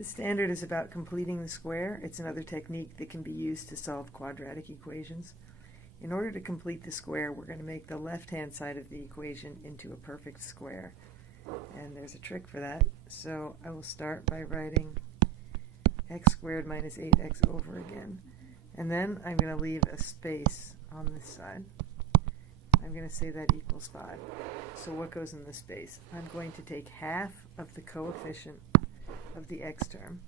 The standard is about completing the square. It's another technique that can be used to solve quadratic equations. In order to complete the square, we're going to make the left-hand side of the equation into a perfect square. And there's a trick for that. So I will start by writing x squared minus 8x over again. And then I'm going to leave a space on this side. I'm going to say that equals 5. So what goes in the space? I'm going to take half of the coefficient of the x term,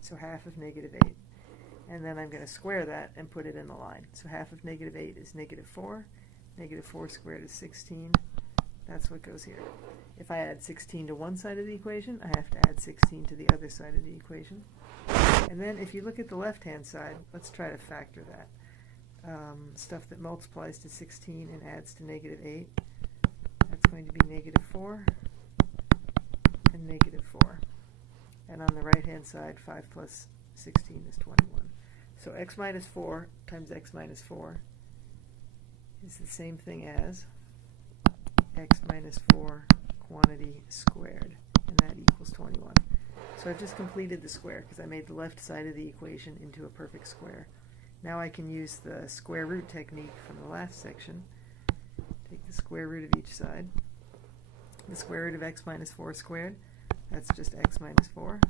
so half of negative 8. And then I'm going to square that and put it in the line. So half of negative 8 is negative 4. Negative 4 squared is 16. That's what goes here. If I add 16 to one side of the equation, I have to add 16 to the other side of the equation. And then if you look at the left-hand side, let's try to factor that. Stuff that multiplies to 16 and adds to negative 8. That's going to be negative 4 and negative 4. And on the right-hand side, 5 plus 16 is 21. So x minus 4 times x minus 4 is the same thing as x minus 4 quantity squared, and that equals 21. So I've just completed the square because I made the left side of the equation into a perfect square. Now I can use the square root technique from the last section. Take the square root of each side. The square root of x minus 4 squared, that's just x minus 4.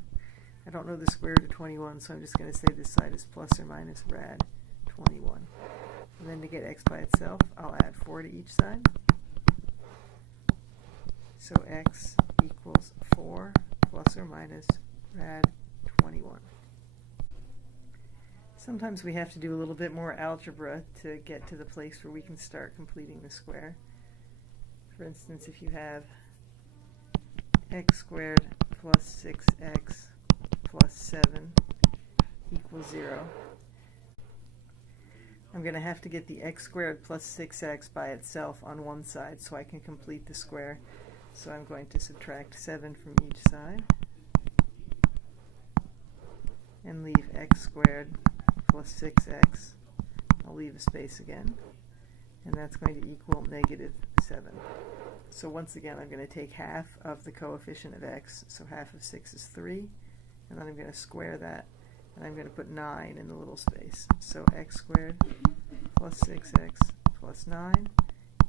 I don't know the square root of 21, so I'm just going to say this side is plus or minus rad 21. And then to get x by itself, I'll add 4 to each side. So x equals 4 plus or minus rad 21. Sometimes we have to do a little bit more algebra to get to the place where we can start completing the square. For instance, if you have x squared plus 6x plus 7 equals 0, I'm going to have to get the x squared plus 6x by itself on one side so I can complete the square. So I'm going to subtract 7 from each side and leave x squared plus 6x. I'll leave a space again, and that's going to equal negative 7. So once again, I'm going to take half of the coefficient of x, so half of 6 is 3, and then I'm going to square that, and I'm going to put 9 in the little space. So x squared plus 6x plus 9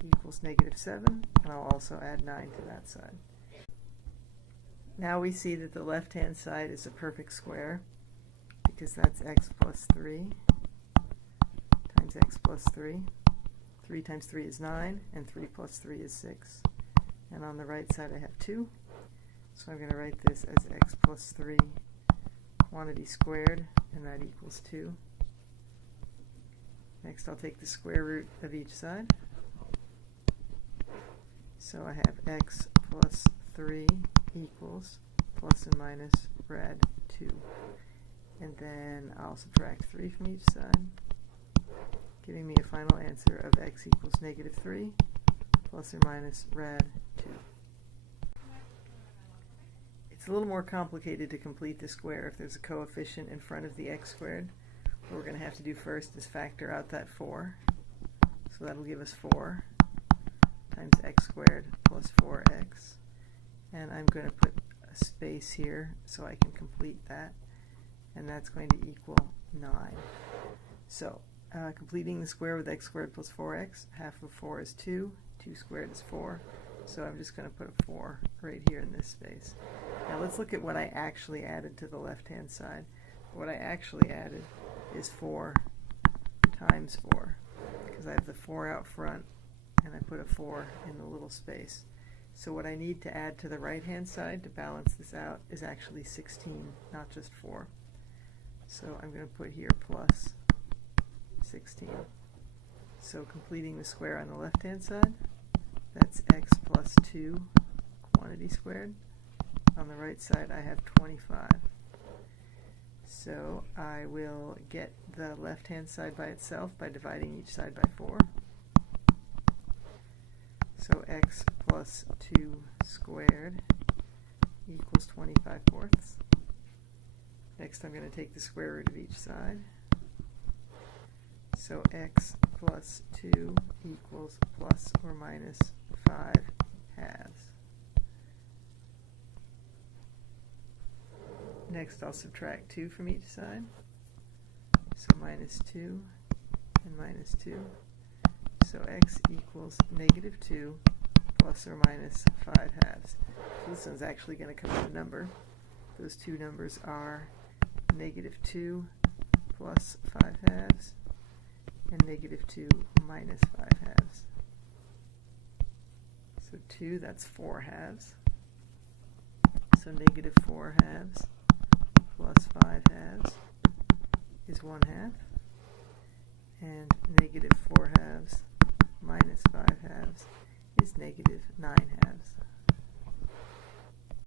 equals negative 7, and I'll also add 9 to that side. Now we see that the left-hand side is a perfect square, because that's x plus 3 times x plus 3. 3 times 3 is 9, and 3 plus 3 is 6. And on the right side I have 2, so I'm going to write this as x plus 3 quantity squared, and that equals 2. Next I'll take the square root of each side. So I have x plus 3 equals plus and minus rad 2. And then I'll subtract 3 from each side, giving me a final answer of x equals negative 3 plus or minus rad 2. It's a little more complicated to complete the square if there's a coefficient in front of the x squared. What we're going to have to do first is factor out that 4. So that'll give us 4 times x squared plus 4x. And I'm going to put a space here so I can complete that. And that's going to equal 9. So completing the square with x squared plus 4x, half of 4 is 2, 2 squared is 4, so I'm just going to put a 4 right here in this space. Now let's look at what I actually added to the left-hand side. What I actually added is 4 times 4, because I have the 4 out front, and I put a 4 in the little space. So what I need to add to the right-hand side to balance this out is actually 16, not just 4. So I'm going to put here plus 16. So completing the square on the left-hand side, that's x plus 2 quantity squared. On the right side I have 25. So I will get the left-hand side by itself by dividing each side by 4. So x plus 2 squared equals 25 fourths. Next I'm going to take the square root of each side. So x plus 2 equals plus or minus 5 halves. Next I'll subtract 2 from each side. So minus 2 and minus 2. So x equals negative 2 plus or minus 5 halves. So this one's actually going to come out a number. Those two numbers are negative 2 plus 5 halves and negative 2 minus 5 halves. So 2, that's 4 halves. So negative 4 halves plus 5 halves